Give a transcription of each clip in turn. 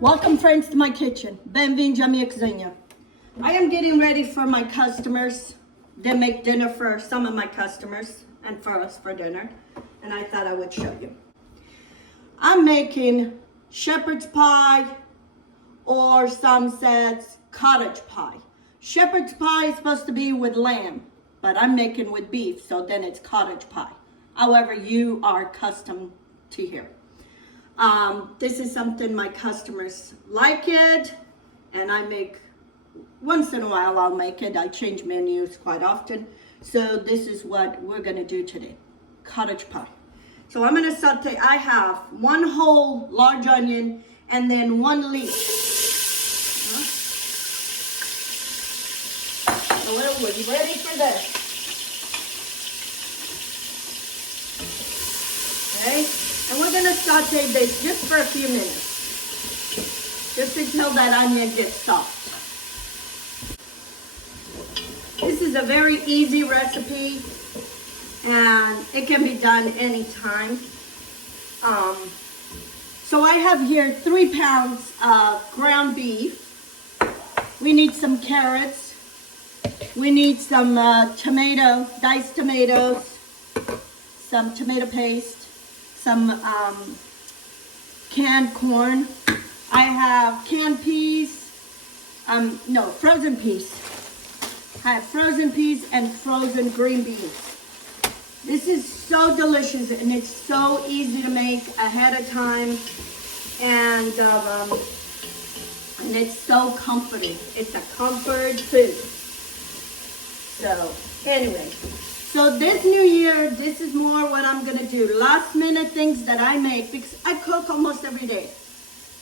Welcome friends to my kitchen. Bem-vindos à minha cozinha. I am getting ready for my customers. They make dinner for some of my customers and for us for dinner. And I thought I would show you. I'm making shepherd's pie, or some says cottage pie. Shepherd's pie is supposed to be with lamb, but I'm making with beef, so then it's cottage pie. However you are accustomed to hear. This is something my customers like it, and I make, once in a while I'll make it. I change menus quite often. So this is what we're gonna do today, cottage pie. So I'm gonna saute. I have one whole large onion and then one leek. So we're ready for this. Okay, and we're gonna saute this just for a few minutes, just until that onion gets soft. This is a very easy recipe, and it can be done anytime. So I have here 3 pounds of ground beef. We need some carrots. We need some diced tomatoes, some tomato paste, some canned corn. I have canned peas, frozen peas. I have frozen peas and frozen green beans. This is so delicious, and it's so easy to make ahead of time, and it's so comforting. It's a comfort food. So anyway, so this new year, this is more what I'm gonna do. Last minute things that I make, because I cook almost every day.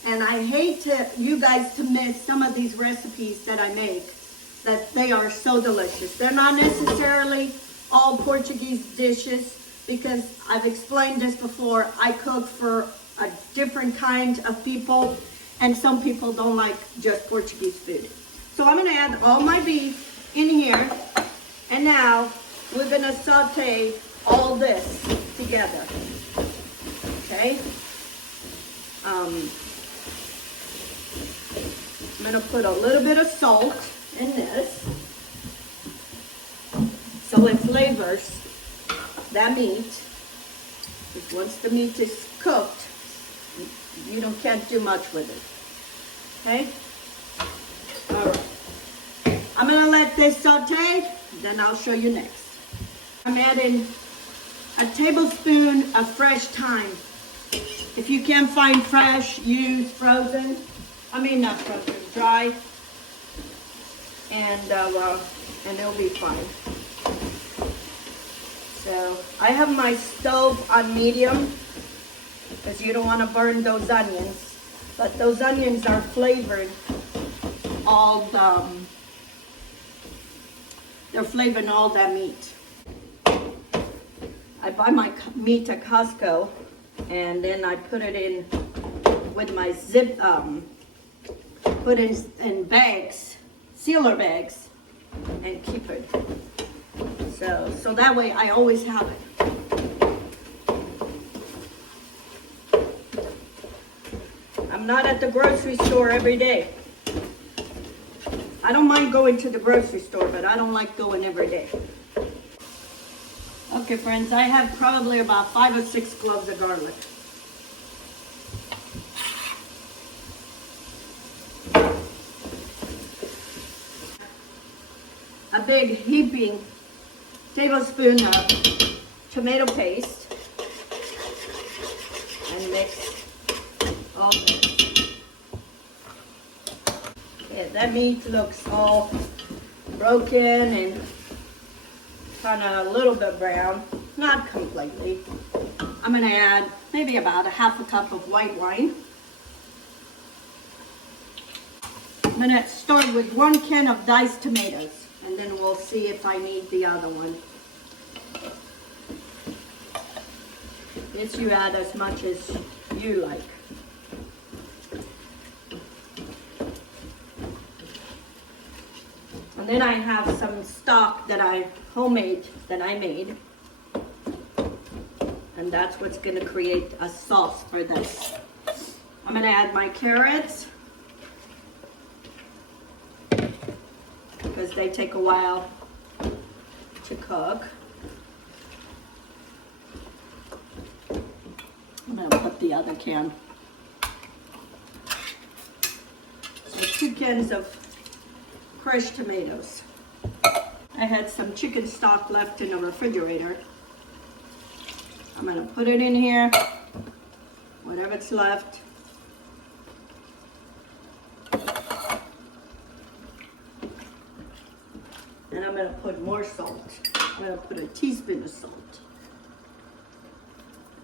And I hate you guys to miss some of these recipes that I make, that they are so delicious. They're not necessarily all Portuguese dishes, because I've explained this before. I cook for a different kind of people, and some people don't like just Portuguese food. So I'm gonna add all my beef in here, and now we're gonna saute all this together, okay? I'm gonna put a little bit of salt in this, so it flavors that meat. Because once the meat is cooked, you can't do much with it, okay? All right, I'm gonna let this saute, then I'll show you next. I'm adding a tablespoon of fresh thyme. If you can't find fresh, use frozen. Not frozen, dry. And it'll be fine. So I have my stove on medium, because you don't want to burn those onions. But those onions are flavored they're flavoring all that meat. I buy my meat at Costco, and then I put it in with my put in bags, sealer bags, and keep it. So that way I always have it. I'm not at the grocery store every day. I don't mind going to the grocery store, but I don't like going every day. Okay friends, I have probably about 5 or 6 cloves of garlic. A big heaping tablespoon of tomato paste, and mix all this. Yeah, that meat looks all broken and kind of a little bit brown, not completely. I'm going to add maybe about a half a cup of white wine. I'm going to start with 1 can of diced tomatoes, and then we'll see if I need the other one. This you add as much as you like. And then I have some stock that I made, and that's what's going to create a sauce for this. I'm gonna add my carrots because they take a while to cook. I'm gonna put the other can. So 2 cans of crushed tomatoes. I had some chicken stock left in the refrigerator. I'm gonna put it in here, whatever's left. And I'm gonna put more salt. I'm gonna put a teaspoon of salt.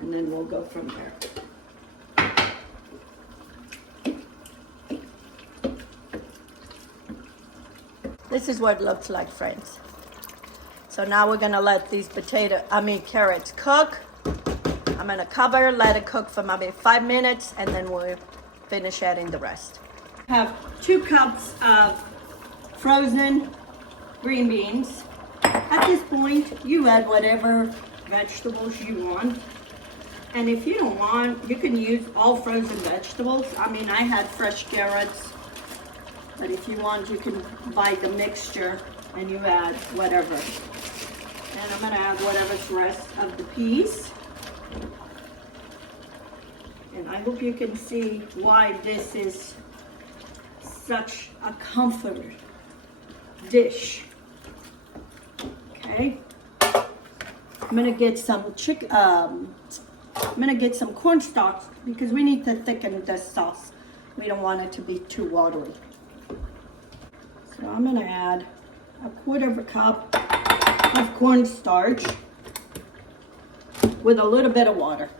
And then we'll go from there. This is what it looks like, friends. So now we're gonna let these carrots cook. I'm gonna cover, let it cook for maybe 5 minutes, and then we'll finish adding the rest. I have 2 cups of frozen green beans. At this point, you add whatever vegetables you want. And if you don't want, you can use all frozen vegetables. I mean, I had fresh carrots, but if you want, you can buy the mixture and you add whatever. And I'm gonna add whatever's rest of the peas. And I hope you can see why this is such a comfort dish. Okay, I'm gonna get some cornstarch because we need to thicken this sauce. We don't want it to be too watery. So I'm gonna add a 1/4 cup of cornstarch with a little bit of water.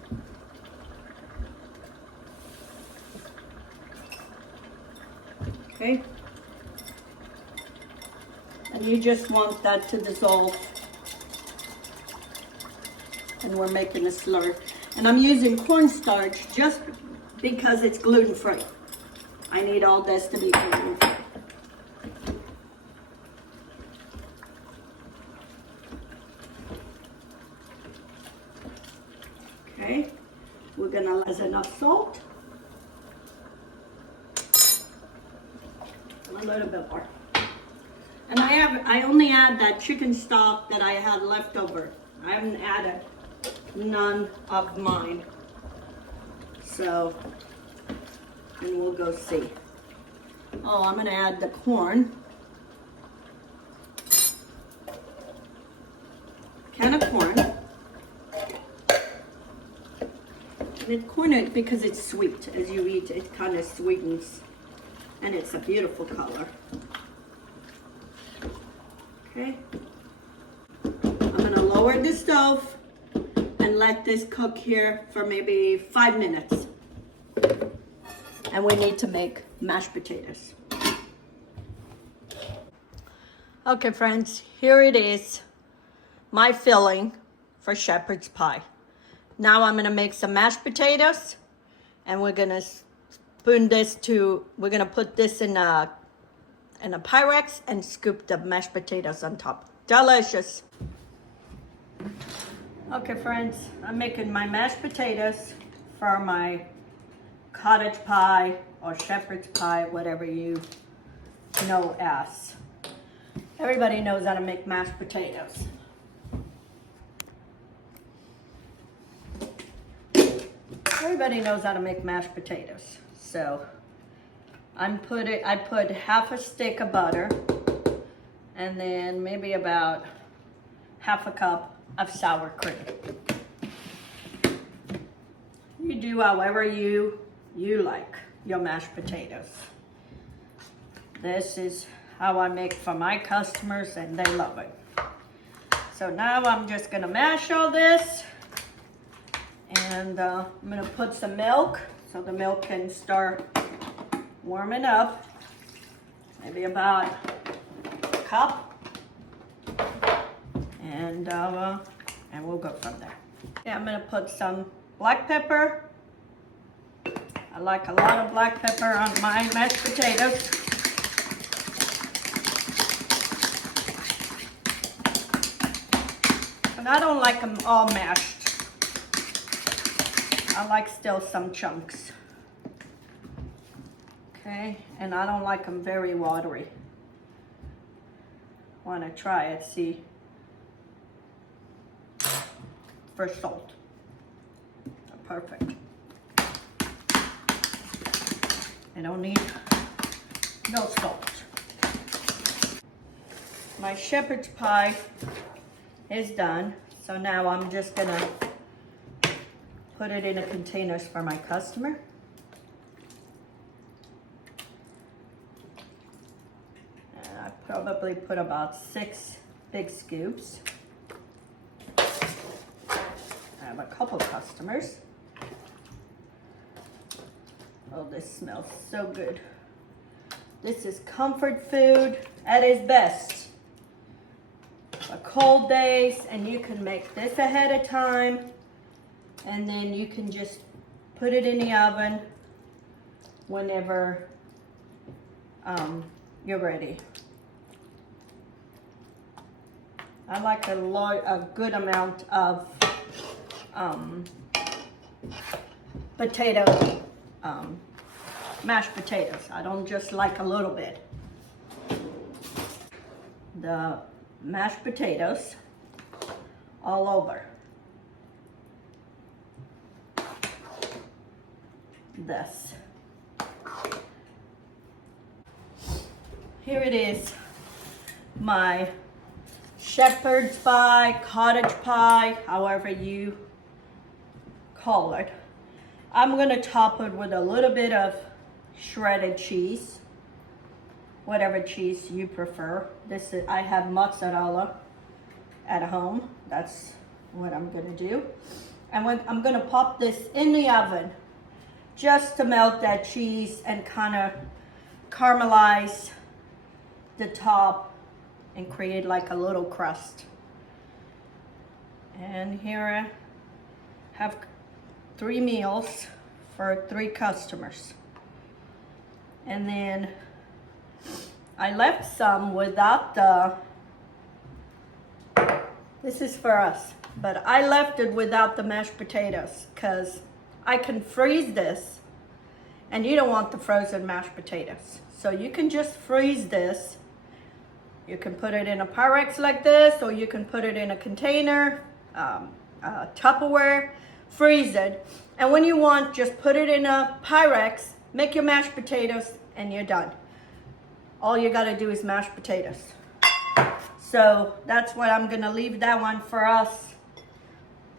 Okay. And you just want that to dissolve. And we're making a slurry. And I'm using cornstarch just because it's gluten-free. I need all this to be gluten-free. Okay, we're gonna add enough salt. A little bit more. And I only add that chicken stock that I had left over. I haven't added none of mine. So, and we'll go see. Oh, I'm gonna add the corn. Can of corn. And it's corn because it's sweet. As you eat, it kind of sweetens. And it's a beautiful color. Okay. I'm gonna lower the stove and let this cook here for maybe 5 minutes. And we need to make mashed potatoes. Okay, friends, here it is. My filling for shepherd's pie. Now I'm gonna make some mashed potatoes, and we're gonna spoon this we're gonna put this in a Pyrex and scoop the mashed potatoes on top. Delicious. Okay, friends, I'm making my mashed potatoes for my cottage pie or shepherd's pie, whatever you know as. Everybody knows how to make mashed potatoes. Everybody knows how to make mashed potatoes. So I put 1/2 stick of butter and then maybe about 1/2 cup of sour cream. You do however you like your mashed potatoes. This is how I make for my customers and they love it. So now I'm just gonna mash all this, and I'm gonna put some milk so the milk can start warming up, maybe about a cup, and we'll go from there. Yeah, I'm gonna put some black pepper. I like a lot of black pepper on my mashed potatoes. And I don't like them all mashed. I like still some chunks. Okay, and I don't like them very watery. Want to try it, see for salt. Perfect. I don't need no salt. My shepherd's pie is done, so now I'm just gonna put it in a containers for my customer. And I probably put about 6 big scoops. I have a couple customers. Oh, this smells so good. This is comfort food at its best. For cold days, and you can make this ahead of time, and then you can just put it in the oven whenever you're ready. I like a good amount of potato, mashed potatoes. I don't just like a little bit. The mashed potatoes all over this. Here it is, my shepherd's pie, cottage pie, however you call it. I'm gonna top it with a little bit of shredded cheese, whatever cheese you prefer. I have mozzarella at home. That's what I'm gonna do. And I'm gonna pop this in the oven just to melt that cheese and kind of caramelize the top and create like a little crust. And here I have 3 meals for 3 customers. And then I left some without this is for us, but I left it without the mashed potatoes because I can freeze this, and you don't want the frozen mashed potatoes. So you can just freeze this. You can put it in a Pyrex like this, or you can put it in a container, Tupperware, freeze it. And when you want, just put it in a Pyrex, make your mashed potatoes, and you're done. All you gotta do is mashed potatoes. So that's what I'm gonna leave that one for us.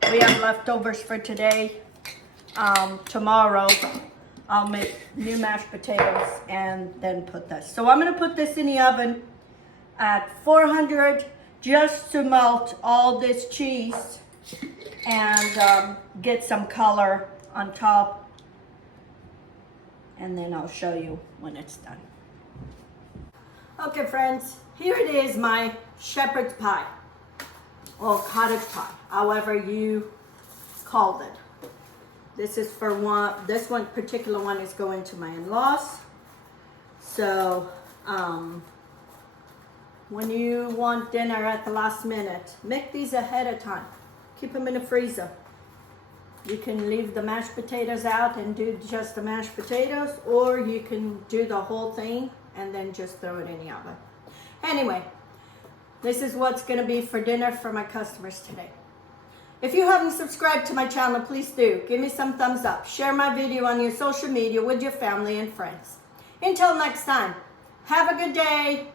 We have leftovers for today. Tomorrow I'll make new mashed potatoes and then put this. So I'm gonna put this in the oven at 400 just to melt all this cheese and get some color on top. And then I'll show you when it's done. Okay friends, here it is, my shepherd's pie or cottage pie, however you called it. This is for this one particular one is going to my in-laws. So when you want dinner at the last minute, make these ahead of time. Keep them in the freezer. You can leave the mashed potatoes out and do just the mashed potatoes, or you can do the whole thing and then just throw it in the oven. Anyway, this is what's gonna be for dinner for my customers today. If you haven't subscribed to my channel, please do. Give me some thumbs up. Share my video on your social media with your family and friends. Until next time, have a good day.